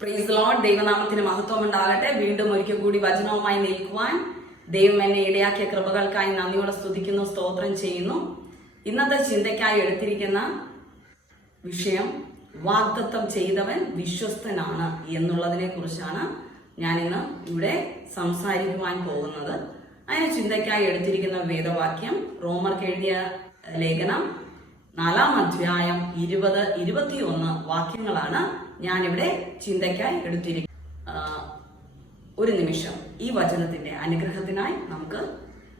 Praise Lord. ദൈവനാമത്തിന് മഹത്വം ഉണ്ടാകട്ടെ. വീണ്ടും ഒരിക്കൽ കൂടി വചനവുമായി നിൽക്കുവാൻ ദൈവം എന്നെ ഇടയാക്കിയ കൃപകൾക്കായി നന്ദിയോടെ സ്തുതിക്കുന്നു, സ്തോത്രം ചെയ്യുന്നു. ഇന്നത്തെ ചിന്തയ്ക്കായി എടുത്തിരിക്കുന്ന വിഷയം വാഗ്ദത്തം ചെയ്തവൻ വിശ്വസ്തനാണ് എന്നുള്ളതിനെ കുറിച്ചാണ് ഞാൻ ഇന്ന് ഇവിടെ സംസാരിക്കുവാൻ പോകുന്നത്. അതിന് ചിന്തയ്ക്കായി എടുത്തിരിക്കുന്ന വേദവാക്യം റോമർക്ക് എഴുതിയ ലേഖനം 4-ാം അധ്യായം 20-21 വാക്യങ്ങളാണ് ഞാനിവിടെ ചിന്തയ്ക്കായി എടുത്തിരിക്കുന്നത്. ഒരു നിമിഷം ഈ വചനത്തിന്റെ അനുഗ്രഹത്തിനായി നമുക്ക്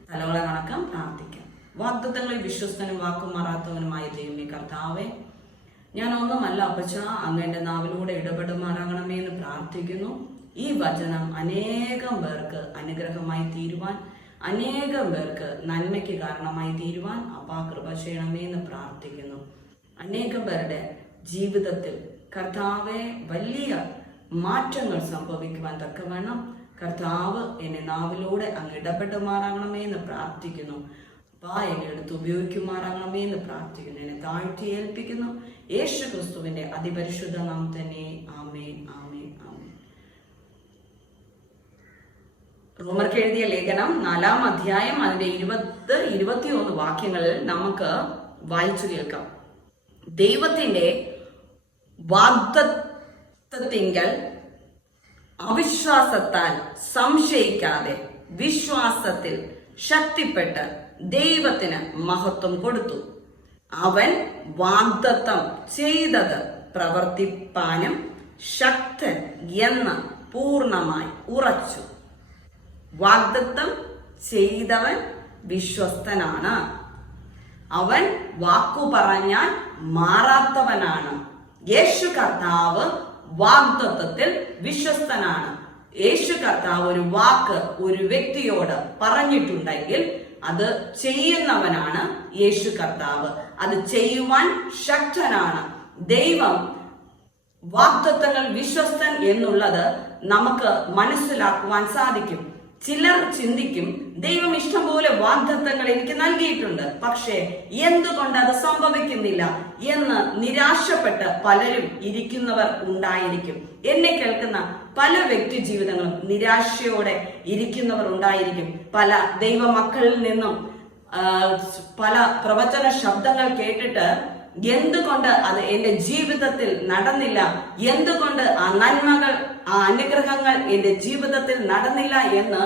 തലകള കണക്കാം പ്രാർത്ഥിക്കാം. വാഗ്ദത്തങ്ങളിൽ വിശ്വസ്തനും വാക്കും മാറാത്തവനുമായ ദൈവമേ കർത്താവേ, ഞാൻ ഒന്നുമല്ല അപ്പച്ച, അങ്ങ് എന്റെ നാവിലൂടെ ഇടപെടുമാറാകണമേ എന്ന് പ്രാർത്ഥിക്കുന്നു. ഈ വചനം അനേകം പേർക്ക് അനുഗ്രഹമായി തീരുവാൻ, അനേകം പേർക്ക് നന്മയ്ക്ക് കാരണമായി തീരുവാൻ അപ്പാ കൃപ ചെയ്യണമേ എന്ന് പ്രാർത്ഥിക്കുന്നു. അനേകം പേരുടെ ജീവിതത്തിൽ കർത്താവെ വലിയ മാറ്റങ്ങൾ സംഭവിക്കുവാൻ തക്കവണ്ണം കർത്താവ് എന്നെ നാവിലൂടെ അങ്ങ് ഇടപെടുമാറാകണമേ എന്ന് പ്രാർത്ഥിക്കുന്നു. അപ്പാ എന്നെ എടുത്ത് ഉപയോഗിക്കുമാറാകണമേ എന്ന് പ്രാർത്ഥിക്കുന്നു. എന്നെ താഴ്ത്തി ഏൽപ്പിക്കുന്നു. യേശു ക്രിസ്തുവിന്റെ അതിപരിശുദ്ധ നാമം തന്നെ. ആമേൻ, ആമേൻ, ആമേൻ. റോമർക്ക് എഴുതിയ ലേഖനം 4-ാം അധ്യായം അതിന്റെ 20-21 വാക്യങ്ങളിൽ നമുക്ക് വായിച്ചു കേൾക്കാം. ദൈവത്തിന്റെ വാഗ്ദത്തത്തിങ്കൽ അവിശ്വാസത്താൽ സംശയിക്കാതെ വിശ്വാസത്തിൽ ശക്തിപ്പെട്ട് ദൈവത്തിന് മഹത്വം കൊടുത്തു. അവൻ വാഗ്ദത്തം ചെയ്തത് പ്രവർത്തിപ്പാനും ശക്തൻ എന്ന് പൂർണ്ണമായി ഉറച്ചു. വാഗ്ദത്തം ചെയ്തവൻ വിശ്വസ്തനാണ്. അവൻ വാക്കു പറഞ്ഞാൽ മാറാത്തവനാണ്. യേശു കർത്താവ് വാഗ്ദത്തത്തിൽ വിശ്വസ്തനാണ്. യേശു കർത്താവ് ഒരു വാക്ക് ഒരു വ്യക്തിയോട് പറഞ്ഞിട്ടുണ്ടെങ്കിൽ അത് ചെയ്യുന്നവനാണ് യേശു കർത്താവ്. അത് ചെയ്യുവാൻ ശക്തനാണ്. ദൈവം വാഗ്ദത്തങ്ങൾ വിശ്വസ്തൻ എന്നുള്ളത് നമുക്ക് മനസ്സിലാക്കുവാൻ സാധിക്കും. ചിലർ ചിന്തിക്കും, ദൈവം ഇഷ്ടംപോലെ വാഗ്ദത്തങ്ങൾ എനിക്ക് നൽകിയിട്ടുണ്ട്, പക്ഷേ എന്തുകൊണ്ട് അത് സംഭവിക്കുന്നില്ല എന്ന് നിരാശപ്പെട്ട് പലരും ഇരിക്കുന്നവർ ഉണ്ടായിരിക്കും. എന്നെ കേൾക്കുന്ന പല വ്യക്തി ജീവിതങ്ങളും നിരാശയോടെ ഇരിക്കുന്നവർ ഉണ്ടായിരിക്കും. പല ദൈവമക്കളിൽ നിന്നും പല പ്രവചന ശബ്ദങ്ങൾ കേട്ടിട്ട് എന്തുകൊണ്ട് അത് എന്റെ ജീവിതത്തിൽ നടന്നില്ല, എന്തുകൊണ്ട് ആ നന്മകൾ ആ അനുഗ്രഹങ്ങൾ എന്റെ ജീവിതത്തിൽ നടന്നില്ല എന്ന്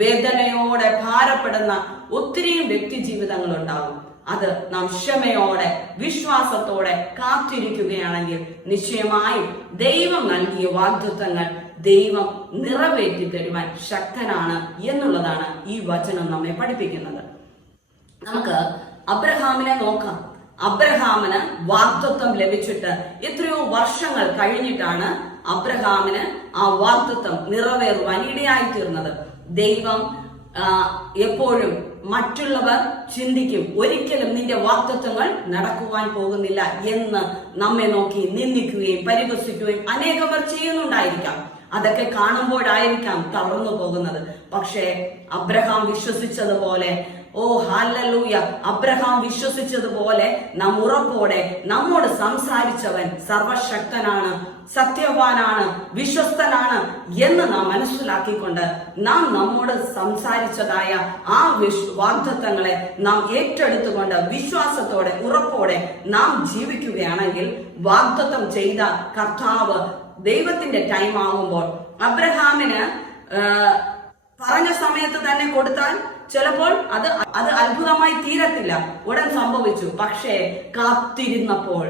വേദനയോടെ ഭാരപ്പെടുന്ന ഒത്തിരിയും വ്യക്തി ജീവിതങ്ങൾ ഉണ്ടാകും. അത് നാം ക്ഷമയോടെ വിശ്വാസത്തോടെ കാത്തിരിക്കുകയാണെങ്കിൽ നിശ്ചയമായും ദൈവം നൽകിയ വാഗ്ദത്തങ്ങൾ ദൈവം നിറവേറ്റി തരുവാൻ ശക്തനാണ് എന്നുള്ളതാണ് ഈ വചനം നമ്മെ പഠിപ്പിക്കുന്നത്. നമുക്ക് അബ്രഹാമിനെ നോക്കാം. അബ്രഹാമിന് വാഗ്ദത്തം ലഭിച്ചിട്ട് എത്രയോ വർഷങ്ങൾ കഴിഞ്ഞിട്ടാണ് അബ്രഹാമിന് ആ വാഗ്ദത്തം നിറവേറുവാൻ ഇടയായി തീർന്നത്. ദൈവം എപ്പോഴും മറ്റുള്ളവർ ചിന്തിക്കും, ഒരിക്കലും നിന്റെ വാഗ്ദത്തങ്ങൾ നടക്കുവാൻ പോകുന്നില്ല എന്ന് നമ്മെ നോക്കി നിന്ദിക്കുകയും പരിഹസിക്കുകയും അനേകർ ചെയ്യുന്നുണ്ടായിരിക്കാം. അതൊക്കെ കാണുമ്പോഴായിരിക്കാം തളർന്നു പോകുന്നത്. പക്ഷേ അബ്രഹാം വിശ്വസിച്ചതുപോലെ, ഓ ഹല്ലേലൂയ, അബ്രഹാം വിശ്വസിച്ചതുപോലെ നാം ഉറപ്പോടെ നമ്മോട് സംസാരിച്ചവൻ സർവശക്തനാണ്, സത്യവാനാണ്, വിശ്വസ്തനാണ് എന്ന് നാം മനസ്സിലാക്കിക്കൊണ്ട് നാം നമ്മോട് സംസാരിച്ചതായ ആ വാഗ്ദത്തങ്ങളെ നാം ഏറ്റെടുത്തുകൊണ്ട് വിശ്വാസത്തോടെ ഉറപ്പോടെ നാം ജീവിക്കുകയാണെങ്കിൽ വാഗ്ദത്തം ചെയ്ത കർത്താവ് ദൈവത്തിന്റെ ടൈം ആകുമ്പോൾ അബ്രഹാമിന് പറഞ്ഞ സമയത്ത് തന്നെ കൊടുത്താൽ ചിലപ്പോൾ അത് അത്ഭുതമായി തീരത്തില്ല, ഉടൻ സംഭവിച്ചു. പക്ഷേ കാത്തിരുന്നപ്പോൾ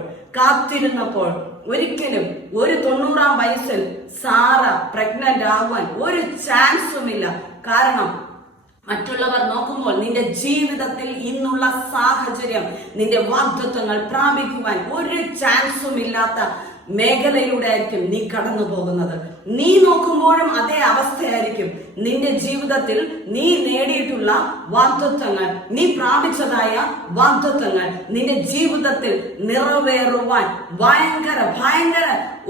ഒരിക്കലും ഒരു 90-ാം വയസ്സിൽ സാറ പ്രഗ്നന്റ് ആകുവാൻ ഒരു ചാൻസുമില്ല. കാരണം മറ്റുള്ളവർ നോക്കുമ്പോൾ നിന്റെ ജീവിതത്തിൽ ഇന്നുള്ള സാഹചര്യം നിന്റെ വാഗ്ദത്തങ്ങൾ പ്രാപിക്കുവാൻ ഒരു ചാൻസും ഇല്ലാത്ത മേഖലയിലൂടെ ആയിരിക്കും നീ കടന്നു പോകുന്നത്. നീ നോക്കുമ്പോഴും അതേ അവസ്ഥയായിരിക്കും. നിന്റെ ജീവിതത്തിൽ നീ നേടിയിട്ടുള്ള വാഗ്ദത്തങ്ങൾ, നീ പ്രാപിച്ചതായ വാഗ്ദത്തങ്ങൾ നിന്റെ ജീവിതത്തിൽ നിറവേറുവാൻ ഭയങ്കര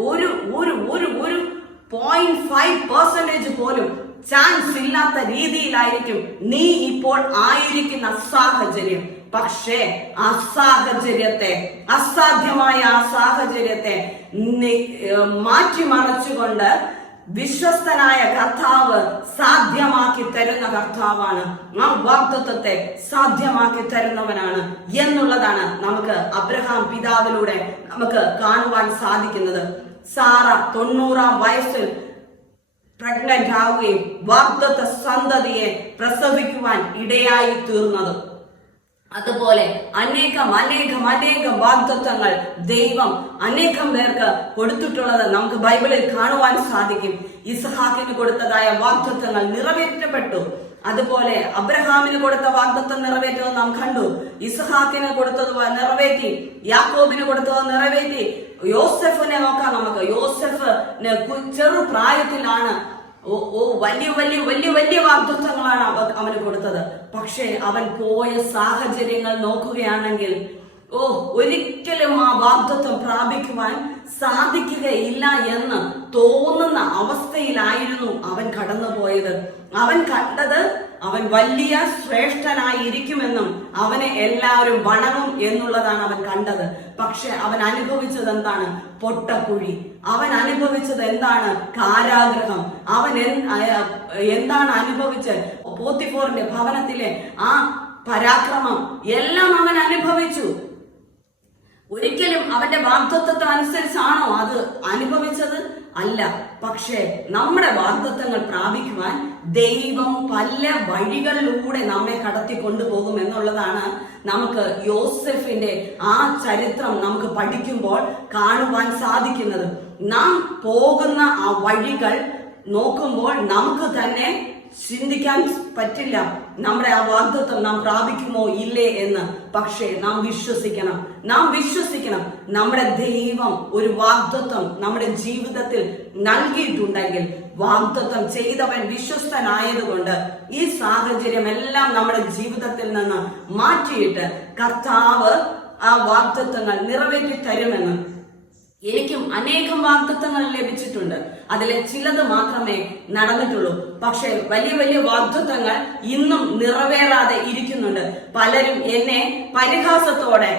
ഒരു 0.5% പോലും ചാൻസ് ഇല്ലാത്ത രീതിയിലായിരിക്കും നീ ഇപ്പോൾ ആയിരിക്കുന്ന സാഹചര്യം. പക്ഷേ ആ സാഹചര്യത്തെ, അസാധ്യമായ ആ സാഹചര്യത്തെ മാറ്റിമറിച്ചുകൊണ്ട് വിശ്വസ്തനായ കർത്താവ് സാധ്യമാക്കി തരുന്ന കർത്താവാണ്. ആ വാഗ്ദത്തത്തെ സാധ്യമാക്കി തരുന്നവനാണ് എന്നുള്ളതാണ് നമുക്ക് അബ്രഹാം പിതാവിലൂടെ നമുക്ക് കാണുവാൻ സാധിക്കുന്നത്. സാറ 90-ാം വയസ്സിൽ പ്രഗ്നന്റ് ആവുകയും വാഗ്ദത്ത സന്തതിയെ പ്രസവിക്കുവാൻ ഇടയായി തീർന്നത്. അതുപോലെ അനേകം അനേകം അനേകം വാഗ്ദത്തങ്ങൾ ദൈവം അനേകം പേർക്ക് കൊടുത്തിട്ടുള്ളത് നമുക്ക് ബൈബിളിൽ കാണുവാൻ സാധിക്കും. ഇസ്ഹാക്കിന് കൊടുത്തതായ വാഗ്ദത്തങ്ങൾ നിറവേറ്റപ്പെട്ടു. അതുപോലെ അബ്രഹാമിന് കൊടുത്ത വാഗ്ദത്തം നിറവേറ്റത് നാം കണ്ടു. ഇസ്ഹാക്കിന് കൊടുത്തത് നിറവേറ്റി, യാക്കോബിന് കൊടുത്തത് നിറവേറ്റി. യോസെഫിനെ നോക്കാം നമുക്ക്. യോസെഫിന് ചെറു പ്രായത്തിലാണ് വലിയ വലിയ വലിയ വലിയ വാഗ്ദത്തങ്ങളാണ് അവന് കൊടുത്തത്. പക്ഷേ അവൻ പോയ സാഹചര്യങ്ങൾ നോക്കുകയാണെങ്കിൽ ഒരിക്കലും ആ വാഗ്ദത്തം പ്രാപിക്കുവാൻ സാധിക്കുകയില്ല എന്ന് തോന്നുന്ന അവസ്ഥയിലായിരുന്നു അവൻ കടന്നുപോയത്. അവൻ കണ്ടത് അവൻ വലിയ ശ്രേഷ്ഠനായിരിക്കുമെന്നും അവനെ എല്ലാവരും വണങ്ങും എന്നുള്ളതാണ് അവൻ കണ്ടത്. പക്ഷെ അവൻ അനുഭവിച്ചത് എന്താണ്? പൊട്ടക്കുഴി. അവൻ അനുഭവിച്ചത് എന്താണ്? കാരാഗ്രഹം. അവൻ എന്താണ് അനുഭവിച്ചത്? പോത്തിഫോറിന്റെ ഭവനത്തിലെ ആ പരാക്രമം എല്ലാം അവൻ അനുഭവിച്ചു. ഒരിക്കലും അവന്റെ വാഗ്ദത്തത്തെ അനുസരിച്ചാണോ അത് അനുഭവിച്ചത്? അല്ല. പക്ഷേ നമ്മുടെ വാഗ്ദത്തങ്ങൾ പ്രാപിക്കുവാൻ ദൈവം പല വഴികളിലൂടെ നമ്മെ കടത്തി കൊണ്ടുപോകും എന്നുള്ളതാണ് നമുക്ക് യോസെഫിന്റെ ആ ചരിത്രം നമുക്ക് പഠിക്കുമ്പോൾ കാണുവാൻ സാധിക്കുന്നത്. നാം പോകുന്ന ആ വഴികൾ നോക്കുമ്പോൾ നമുക്ക് തന്നെ ചിന്തിക്കാൻ പറ്റില്ല നമ്മുടെ ആ വാഗ്ദത്തം നാം പ്രാപിക്കുമോ ഇല്ലേ എന്ന്. പക്ഷേ നാം വിശ്വസിക്കണം. നമ്മുടെ ദൈവം ഒരു വാഗ്ദത്തം നമ്മുടെ ജീവിതത്തിൽ നൽകിയിട്ടുണ്ടെങ്കിൽ, വാഗ്ദത്തം ചെയ്തവൻ വിശ്വസ്തനായതുകൊണ്ട് ഈ സാഹചര്യം എല്ലാം നമ്മുടെ ജീവിതത്തിൽ നിന്ന് മാറ്റിയിട്ട് കർത്താവ് ആ വാഗ്ദത്തങ്ങൾ നിറവേറ്റി തരുമെന്ന്. എനിക്കും അനേകം വാഗ്ദത്തങ്ങൾ ലഭിച്ചിട്ടുണ്ട്. അതിലെ ചിലത് മാത്രമേ നടന്നിട്ടുള്ളൂ. പക്ഷെ വലിയ വലിയ വാഗ്ദത്തങ്ങൾ ഇന്നും നിറവേറാതെ ഇരിക്കുന്നുണ്ട്. പലരും എന്നെ പരിഹാസത്തോടെ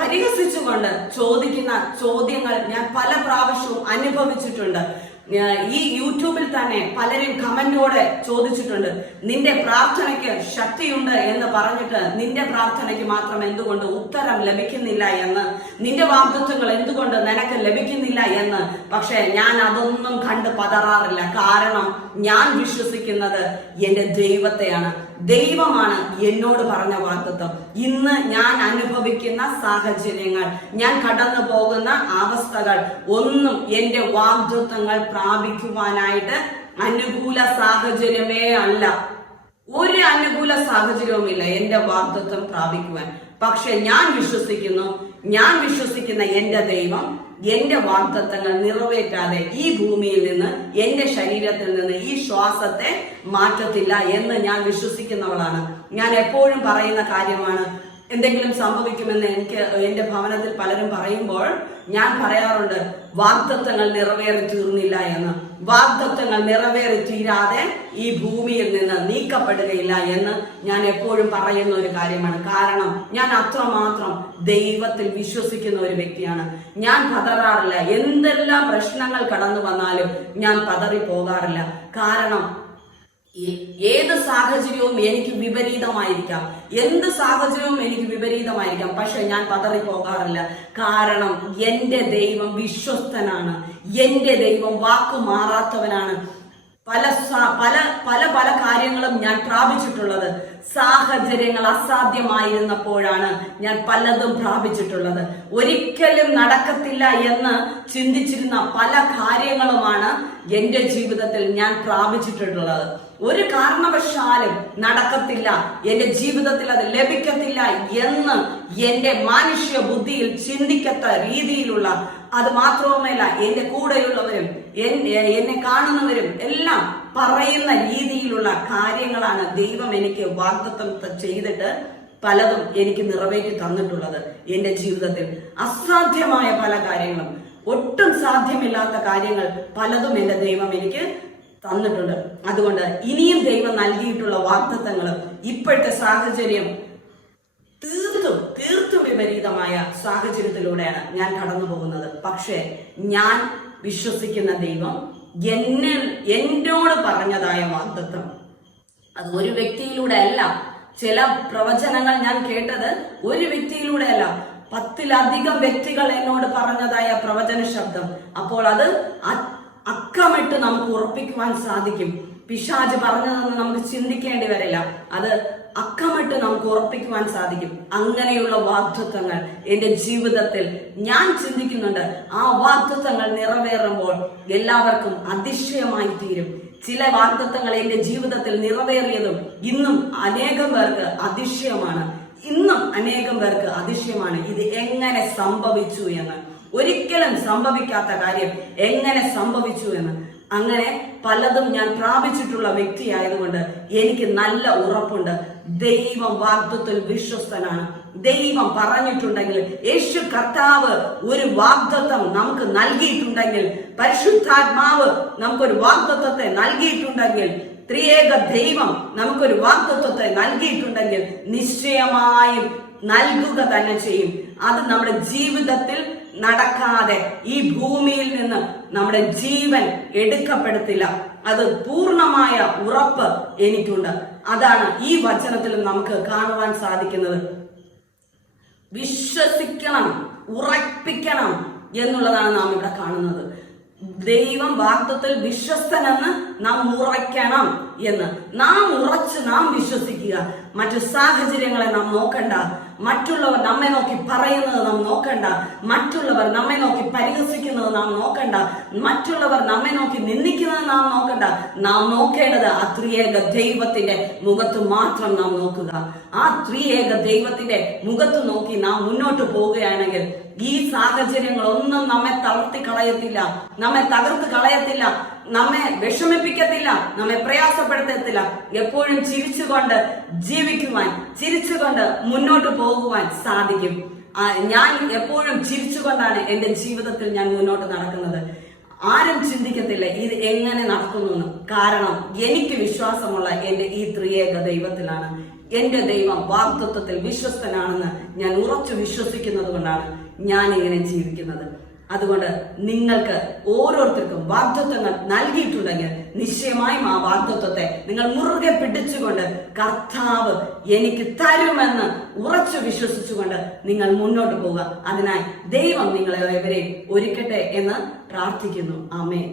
പരിഹസിച്ചുകൊണ്ട് ചോദിക്കുന്ന ചോദ്യങ്ങൾ ഞാൻ പല പ്രാവശ്യവും അനുഭവിച്ചിട്ടുണ്ട്. ഈ യൂട്യൂബിൽ തന്നെ പലരും കമന്റോടെ ചോദിച്ചിട്ടുണ്ട്, നിന്റെ പ്രാർത്ഥനയ്ക്ക് ശക്തിയുണ്ട് എന്ന് പറഞ്ഞിട്ട് നിന്റെ പ്രാർത്ഥനയ്ക്ക് മാത്രം എന്തുകൊണ്ട് ഉത്തരം ലഭിക്കുന്നില്ല എന്ന്, നിന്റെ വാഗ്ദത്തങ്ങൾ എന്തുകൊണ്ട് നിനക്ക് ലഭിക്കുന്നില്ല എന്ന്. പക്ഷെ ഞാൻ അതൊന്നും കണ്ട് പതറാറില്ല. കാരണം ഞാൻ വിശ്വസിക്കുന്നത് എന്റെ ദൈവത്തെയാണ്. ദൈവമാണ് എന്നോട് പറഞ്ഞ വാഗ്ദത്തം. ഇന്ന് ഞാൻ അനുഭവിക്കുന്ന സാഹചര്യങ്ങൾ, ഞാൻ കടന്നു പോകുന്ന അവസ്ഥകൾ ഒന്നും എന്റെ വാഗ്ദത്തങ്ങൾ പ്രാപിക്കുവാനായിട്ട് അനുകൂല സാഹചര്യമേ അല്ല. ഒരു അനുകൂല സാഹചര്യവുമില്ല എന്റെ വാഗ്ദത്തം പ്രാപിക്കുവാൻ. പക്ഷെ ഞാൻ വിശ്വസിക്കുന്ന എന്റെ ദൈവം എന്റെ വാഗ്ദത്തങ്ങൾ നിറവേറ്റാതെ ഈ ഭൂമിയിൽ നിന്ന്, എന്റെ ശരീരത്തിൽ നിന്ന് ഈ ശ്വാസത്തെ മാറ്റത്തില്ല എന്ന് ഞാൻ വിശ്വസിക്കുന്നവളാണ്. ഞാൻ എപ്പോഴും പറയുന്ന കാര്യമാണ്. എന്തെങ്കിലും സംഭവിക്കുമെന്ന് എന്റെ ഭവനത്തിൽ പലരും പറയുമ്പോൾ ഞാൻ പറയാറുണ്ട്, വാഗ്ദത്തങ്ങൾ നിറവേറി തീർന്നില്ല എന്ന്. വാഗ്ദത്തങ്ങൾ നിറവേറി തീരാതെ ഈ ഭൂമിയിൽ നിന്ന് നീക്കപ്പെടുകയില്ല എന്ന് ഞാൻ എപ്പോഴും പറയുന്ന ഒരു കാര്യമാണ്. കാരണം ഞാൻ അത്രമാത്രം ദൈവത്തിൽ വിശ്വസിക്കുന്ന ഒരു വ്യക്തിയാണ്. ഞാൻ പതറാറില്ല. എന്തെല്ലാം പ്രശ്നങ്ങൾ കടന്നു വന്നാലും ഞാൻ പതറിപ്പോകാറില്ല. കാരണം ഏത് സാഹചര്യവും എനിക്ക് വിപരീതമായിരിക്കാം, എന്ത് സാഹചര്യവും എനിക്ക് വിപരീതമായിരിക്കാം. പക്ഷെ ഞാൻ പതറിപ്പോകാറില്ല. കാരണം എന്റെ ദൈവം വിശ്വസ്തനാണ്. എന്റെ ദൈവം വാക്കു മാറാത്തവനാണ്. പല പല പല പല കാര്യങ്ങളും ഞാൻ പ്രാപിച്ചിട്ടുള്ളത് സാഹചര്യങ്ങൾ അസാധ്യമായിരുന്നപ്പോഴാണ് ഞാൻ പലതും പ്രാപിച്ചിട്ടുള്ളത്. ഒരിക്കലും നടക്കത്തില്ല എന്ന് ചിന്തിച്ചിരുന്ന പല കാര്യങ്ങളുമാണ് എന്റെ ജീവിതത്തിൽ ഞാൻ പ്രാപിച്ചിട്ടുള്ളത്. ഒരു കാരണവശാലും നടക്കത്തില്ല, എന്റെ ജീവിതത്തിൽ അത് ലഭിക്കത്തില്ല എന്ന് എന്റെ മാനുഷ്യ ബുദ്ധിയിൽ ചിന്തിക്കത്ത രീതിയിലുള്ള, അത് മാത്രവുമല്ല എന്റെ കൂടെയുള്ളവരും എന്നെ കാണുന്നവരും എല്ലാം പറയുന്ന രീതിയിലുള്ള കാര്യങ്ങളാണ് ദൈവം എനിക്ക് വാഗ്ദത്തം ചെയ്തിട്ട് പലതും എനിക്ക് നിറവേറ്റി തന്നിട്ടുള്ളത്. എന്റെ ജീവിതത്തിൽ അസാധ്യമായ പല കാര്യങ്ങളും, ഒട്ടും സാധ്യമില്ലാത്ത കാര്യങ്ങൾ പലതും എന്റെ ദൈവം എനിക്ക് തന്നിട്ടുണ്ട്. അതുകൊണ്ട് ഇനിയും ദൈവം നൽകിയിട്ടുള്ള വാഗ്ദത്തങ്ങളും ഇപ്പോഴത്തെ സാഹചര്യം തീർത്തും വിപരീതമായ സാഹചര്യത്തിലൂടെയാണ് ഞാൻ കടന്നു പോകുന്നത്. പക്ഷേ ഞാൻ വിശ്വസിക്കുന്ന ദൈവം എന്നോട് പറഞ്ഞതായ വാഗ്ദത്തം അത് ഒരു വ്യക്തിയിലൂടെ അല്ല. ചില പ്രവചനങ്ങൾ ഞാൻ കേട്ടത് ഒരു വ്യക്തിയിലൂടെ അല്ല, 10-ലധികം വ്യക്തികൾ എന്നോട് പറഞ്ഞതായ പ്രവചന ശബ്ദം. അപ്പോൾ അത് അക്കമിട്ട് നമുക്ക് ഉറപ്പിക്കുവാൻ സാധിക്കും. പിശാച് പറഞ്ഞതെന്ന് നമുക്ക് ചിന്തിക്കേണ്ടി വരില്ല, അത് അക്കമിട്ട് നമുക്ക് ഉറപ്പിക്കുവാൻ സാധിക്കും. അങ്ങനെയുള്ള വാഗ്ദത്തങ്ങൾ എന്റെ ജീവിതത്തിൽ ഞാൻ ചിന്തിക്കുന്നുണ്ട്. ആ വാഗ്ദത്തങ്ങൾ നിറവേറുമ്പോൾ എല്ലാവർക്കും അതിശയമായി തീരും. ചില വാഗ്ദത്തങ്ങൾ എന്റെ ജീവിതത്തിൽ നിറവേറിയതും ഇന്നും അനേകം പേർക്ക് അതിശയമാണ്. ഇത് എങ്ങനെ സംഭവിച്ചു എന്ന്, ഒരിക്കലും സംഭവിക്കാത്ത കാര്യം എങ്ങനെ സംഭവിച്ചു എന്ന്. അങ്ങനെ പലതും ഞാൻ പ്രാപിച്ചിട്ടുള്ള വ്യക്തിയായതുകൊണ്ട് എനിക്ക് നല്ല ഉറപ്പുണ്ട്. ദൈവം വാഗ്ദത്തത്തിൽ വിശ്വസ്തനാണ്. ദൈവം പറഞ്ഞിട്ടുണ്ടെങ്കിൽ, യേശു കർത്താവ് ഒരു വാഗ്ദത്തം നമുക്ക് നൽകിയിട്ടുണ്ടെങ്കിൽ, പരിശുദ്ധാത്മാവ് നമുക്കൊരു വാഗ്ദത്തത്തെ നൽകിയിട്ടുണ്ടെങ്കിൽ, ത്രിയേക ദൈവം നമുക്കൊരു വാഗ്ദത്തത്തെ നൽകിയിട്ടുണ്ടെങ്കിൽ നിശ്ചയമായും നൽകുക തന്നെ ചെയ്യും. അത് നമ്മുടെ ജീവിതത്തിൽ നടക്കാതെ ഈ ഭൂമിയിൽ നിന്ന് നമ്മുടെ ജീവൻ എടുക്കപ്പെടത്തില്ല. അത് പൂർണ്ണമായ ഉറപ്പ് എനിക്കുണ്ട്. അതാണ് ഈ വചനത്തിൽ നമുക്ക് കാണുവാൻ സാധിക്കുന്നത്. വിശ്വസിക്കണം, ഉറപ്പിക്കണം എന്നുള്ളതാണ് നാം ഇവിടെ കാണുന്നത്. ദൈവം വാഗ്ദത്തത്തിൽ വിശ്വസ്തനെന്ന് നാം ഉറയ്ക്കണം എന്ന്. നാം ഉറച്ച് നാം വിശ്വസിക്കുക. മറ്റു സാഹചര്യങ്ങളെ നാം നോക്കണ്ട. മറ്റുള്ളവർ നമ്മെ നോക്കി പറയുന്നത് നാം നോക്കണ്ട. മറ്റുള്ളവർ നമ്മെ നോക്കി പരിഹസിക്കുന്നത് നാം നോക്കണ്ട. മറ്റുള്ളവർ നമ്മെ നോക്കി നിന്ദിക്കുന്നത് നാം നോക്കണ്ട. നാം നോക്കേണ്ടത് ആ ത്രിയേക ദൈവത്തിന്റെ മുഖത്ത് മാത്രം നാം നോക്കുക. ആ ത്രിയേക ദൈവത്തിന്റെ മുഖത്ത് നോക്കി നാം മുന്നോട്ട് പോവുകയാണെങ്കിൽ ഈ സാഹചര്യങ്ങളൊന്നും നമ്മെ തളർത്തി കളയത്തില്ല, നമ്മെ തകർത്ത് കളയത്തില്ല, നമ്മെ വിഷമിപ്പിക്കത്തില്ല, നമ്മെ പ്രയാസപ്പെടുത്തത്തില്ല. എപ്പോഴും ചിരിച്ചുകൊണ്ട് ജീവിക്കുവാൻ, ചിരിച്ചുകൊണ്ട് മുന്നോട്ട് പോകുവാൻ സാധിക്കും. ഞാൻ എപ്പോഴും ചിരിച്ചുകൊണ്ടാണ് എന്റെ ജീവിതത്തിൽ ഞാൻ മുന്നോട്ട് നടക്കുന്നത്. ആരും ചിന്തിക്കത്തില്ല ഇത് എങ്ങനെ നടക്കുന്നു. കാരണം എനിക്ക് വിശ്വാസമുള്ള എന്റെ ഈ ത്രിയേക ദൈവത്തിലാണ്. എന്റെ ദൈവം വാഗ്ദത്തത്തിൽ വിശ്വസ്തനാണെന്ന് ഞാൻ ഉറച്ചു വിശ്വസിക്കുന്നത് കൊണ്ടാണ് ഞാൻ ഇങ്ങനെ ജീവിക്കുന്നത്. അതുകൊണ്ട് നിങ്ങൾക്ക് ഓരോരുത്തർക്കും വാഗ്ദത്തങ്ങൾ നൽകിയിട്ടുണ്ടെങ്കിൽ നിശ്ചയമായും ആ വാഗ്ദത്തത്തെ നിങ്ങൾ മുറുകെ പിടിച്ചുകൊണ്ട് കർത്താവ് എനിക്ക് തരുമെന്ന് ഉറച്ചു വിശ്വസിച്ചുകൊണ്ട് നിങ്ങൾ മുന്നോട്ട് പോവുക. അതിനായി ദൈവം നിങ്ങളെ ഇവരെ ഒരുക്കട്ടെ എന്ന് പ്രാർത്ഥിക്കുന്നു. ആമേൻ.